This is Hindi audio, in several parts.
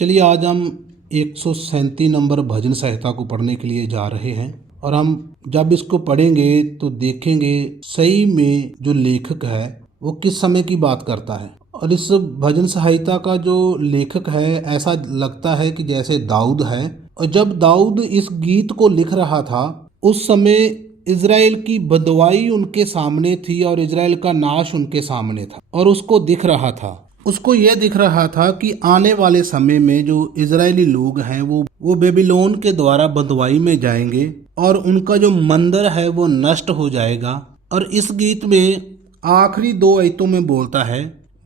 चलिए आज हम 137 नंबर भजन संहिता को पढ़ने के लिए जा रहे हैं और हम जब इसको पढ़ेंगे तो देखेंगे सही में जो लेखक है वो किस समय की बात करता है। और इस भजन संहिता का जो लेखक है ऐसा लगता है कि जैसे दाऊद है। और जब दाऊद इस गीत को लिख रहा था उस समय इज़राइल की बदवाई उनके सामने थी और इज़राइल का नाश उनके सामने था और उसको दिख रहा था। उसको यह दिख रहा था कि आने वाले समय में जो इजरायली लोग हैं वो बेबीलोन के द्वारा बंधुआई में जाएंगे और उनका जो मंदिर है वो नष्ट हो जाएगा। और इस गीत में आखिरी 2 आयतों में बोलता है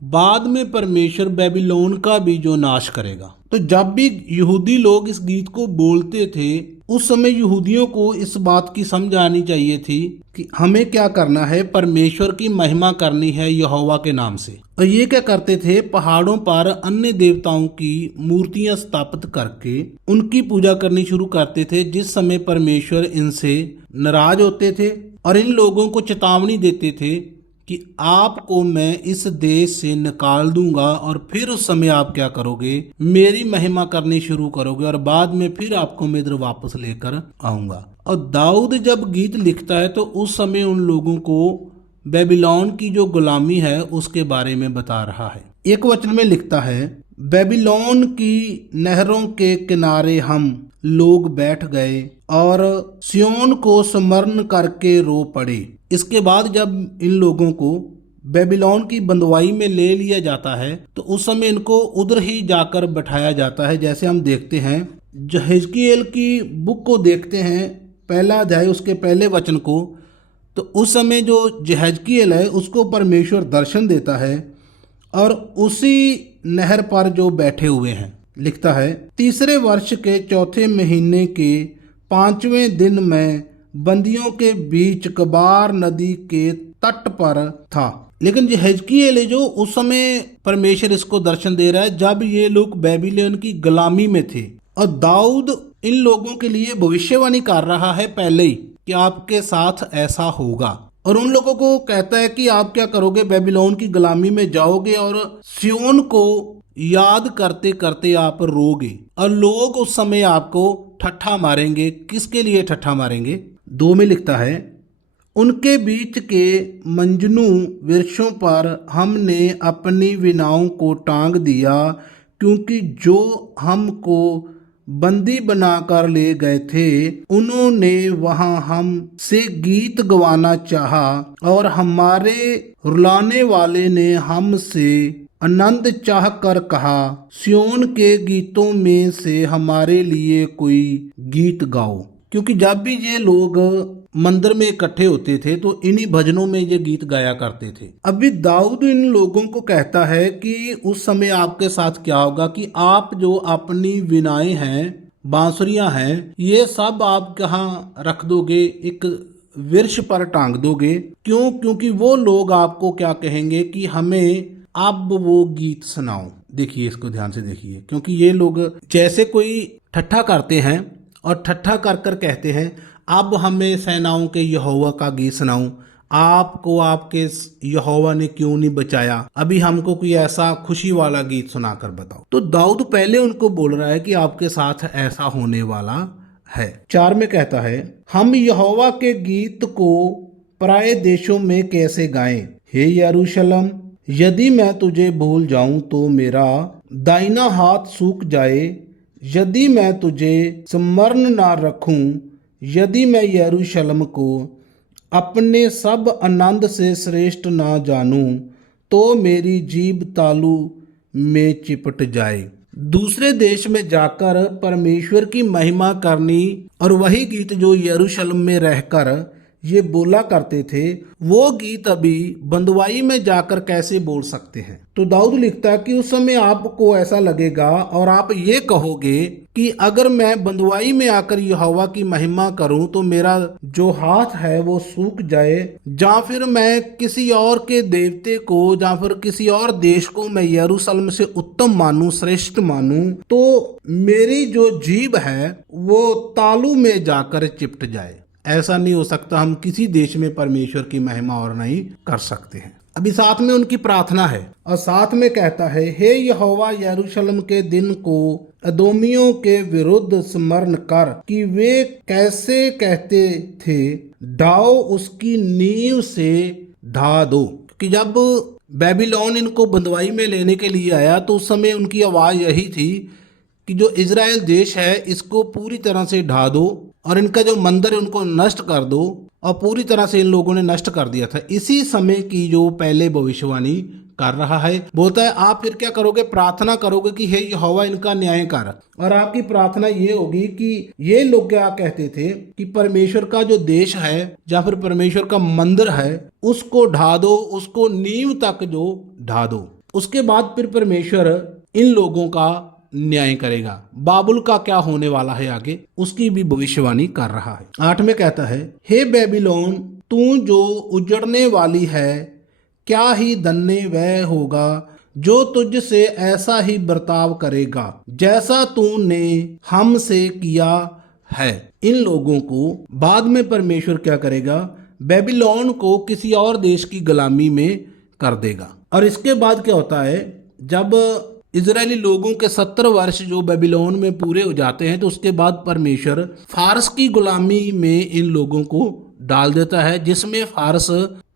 बाद में परमेश्वर बेबीलोन का भी जो नाश करेगा। तो जब भी यहूदी लोग इस गीत को बोलते थे उस समय यहूदियों को इस बात की समझ आनी चाहिए थी कि हमें क्या करना है, परमेश्वर की महिमा करनी है यहोवा के नाम से। और ये क्या करते थे, पहाड़ों पर अन्य देवताओं की मूर्तियां स्थापित करके उनकी पूजा करनी शुरू करते थे। जिस समय परमेश्वर इनसे नाराज होते थे और इन लोगों को चेतावनी देते थे कि आपको मैं इस देश से निकाल दूंगा और फिर उस समय आप क्या करोगे, मेरी महिमा करनी शुरू करोगे और बाद में फिर आपको मैं इधर वापस लेकर आऊंगा। और दाऊद जब गीत लिखता है तो उस समय उन लोगों को बेबीलोन की जो गुलामी है उसके बारे में बता रहा है। एक वचन में लिखता है बेबीलोन की नहरों के किनारे हम लोग बैठ गए और सियोन को स्मरण करके रो पड़े। इसके बाद जब इन लोगों को बेबीलोन की बंधुआई में ले लिया जाता है तो उस समय इनको उधर ही जाकर बैठाया जाता है। जैसे हम देखते हैं यहेजकेल की बुक को देखते हैं, पहला अध्याय उसके पहले वचन को, तो उस समय जो यहेजकेल है उसको परमेश्वर दर्शन देता है और उसी नहर पर जो बैठे हुए हैं लिखता है तीसरे वर्ष के चौथे महीने के 5वें दिन में बंदियों के बीच कबार नदी के तट पर था। लेकिन यहेजकेल जो उस समय परमेश्वर इसको दर्शन दे रहा है जब ये लोग बेबीलोन की गुलामी में थे और दाऊद इन लोगों के लिए भविष्यवाणी कर रहा है पहले ही कि आपके साथ ऐसा होगा। और उन लोगों को कहता है कि आप क्या करोगे, बेबीलोन की गुलामी में जाओगे और सियोन को याद करते करते आप रोगे और लोग उस समय आपको ठट्ठा मारेंगे। किसके लिए ठट्ठा मारेंगे? 2 में लिखता है उनके बीच के मंजनू वृक्षों पर हमने अपनी वीणाओं को टांग दिया क्योंकि जो हमको बंदी बनाकर ले गए थे उन्होंने वहां हम से गीत गवाना चाहा और हमारे रुलाने वाले ने हमसे आनंद चाह कर कहा सियोन के गीतों में से हमारे लिए कोई गीत गाओ। क्योंकि जब भी ये लोग मंदिर में इकट्ठे होते थे तो इन्हीं भजनों में ये गीत गाया करते थे। अभी दाऊद इन लोगों को कहता है कि उस समय आपके साथ क्या होगा कि आप जो अपनी वीणाएं हैं, बांसुरियां हैं, ये सब आप कहाँ रख दोगे, एक वृक्ष पर टांग दोगे। क्यों? क्योंकि वो लोग आपको क्या कहेंगे कि हमें अब वो गीत सुनाओ। देखिए इसको ध्यान से देखिए, क्योंकि ये लोग जैसे कोई ठट्ठा करते हैं और ठट्ठा कर कर कहते हैं अब हमें सेनाओं के यहोवा का गीत सुनाऊं, आपको आपके यहोवा ने क्यों नहीं बचाया, अभी हमको कोई ऐसा खुशी वाला गीत सुनाकर बताओ। तो दाऊद पहले उनको बोल रहा है कि आपके साथ ऐसा होने वाला है। 4 में कहता है हम यहोवा के गीत को पराये देशों में कैसे गाएं, हे यरूशलेम यदि मैं तुझे भूल जाऊं तो मेरा दाहिना हाथ सूख जाए, यदि मैं तुझे स्मरण ना रखूं, यदि मैं यरूशलेम को अपने सब आनंद से श्रेष्ठ ना जानूं तो मेरी जीभ तालू में चिपट जाए। दूसरे देश में जाकर परमेश्वर की महिमा करनी और वही गीत जो यरूशलेम में रहकर ये बोला करते थे वो गीत अभी बंधुआई में जाकर कैसे बोल सकते हैं। तो दाऊद लिखता है कि उस समय आपको ऐसा लगेगा और आप ये कहोगे कि अगर मैं बंधुआई में आकर यहोवा की महिमा करूं तो मेरा जो हाथ है वो सूख जाए, या फिर मैं किसी और के देवते को या फिर किसी और देश को मैं यरूशलेम से उत्तम मानूं, श्रेष्ठ मानूं, तो मेरी जो जीभ है वो तालू में जाकर चिपट जाए। ऐसा नहीं हो सकता। हम किसी देश में परमेश्वर की महिमा और नहीं कर सकते हैं। अभी साथ में उनकी प्रार्थना है और साथ में कहता है, हे यहोवा यरूशलेम के दिन को अदोमियों के विरुद्ध स्मरण कर कि वे कैसे कहते थे, ढाओ उसकी नींव से ढा दो। कि जब बेबीलोन इनको बंदवाई में लेने के लिए आया तो उस समय उनकी आवाज़ यही थी कि जो इज़राइल देश है इसको पूरी तरह से ढा दो और इनका जो मंदिर है उनको नष्ट कर दो। और पूरी तरह से इन लोगों ने नष्ट कर दिया था। इसी समय की जो पहले भविष्यवाणी कर रहा है, बोलता है आप फिर क्या करोगे, प्रार्थना करोगे कि हे यहोवा इनका न्याय कर। और आपकी प्रार्थना ये होगी कि ये लोग क्या कहते थे कि परमेश्वर का जो देश है या फिर परमेश्वर का मंदिर है उसको ढा दो, उसको नींव तक जो ढा दो। उसके बाद फिर परमेश्वर इन लोगों का न्याय करेगा। बाबुल का क्या होने वाला है आगे उसकी भी भविष्यवाणी कर रहा है। 8 में कहता है, हे बेबीलोन तू जो उजड़ने वाली है, क्या ही धन्य वह होगा जो तुझसे ऐसा ही बर्ताव करेगा जैसा तूने हमसे किया है। इन लोगों को बाद में परमेश्वर क्या करेगा, बेबीलोन को किसी और देश की गुलामी में कर देगा। और इसके बाद क्या होता है, जब इजरायली लोगों के 70 वर्ष जो बेबीलोन में पूरे हो जाते हैं तो उसके बाद परमेश्वर फारस की गुलामी में इन लोगों को डाल देता है, जिसमें फारस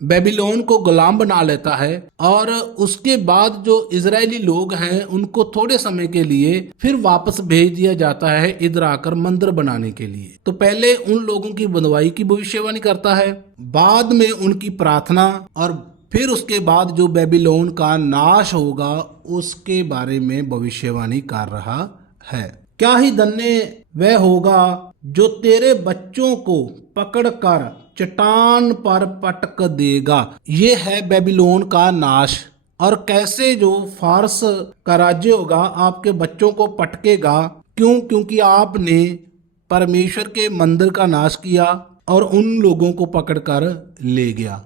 बेबीलोन को गुलाम बना लेता है। और उसके बाद जो इजरायली लोग हैं उनको थोड़े समय के लिए फिर वापस भेज दिया जाता है इधर आकर मंदिर बनाने के लिए। तो पहले उन लोगों की बंधुआई की भविष्यवाणी करता है, बाद में उनकी प्रार्थना, और फिर उसके बाद जो बेबीलोन का नाश होगा उसके बारे में भविष्यवाणी कर रहा है। क्या ही धन्य वह होगा जो तेरे बच्चों को पकड़कर चट्टान पर पटक देगा। ये है बेबीलोन का नाश। और कैसे जो फारस का राज्य होगा आपके बच्चों को पटकेगा, क्योंकि आपने परमेश्वर के मंदिर का नाश किया और उन लोगों को पकड़कर ले गया।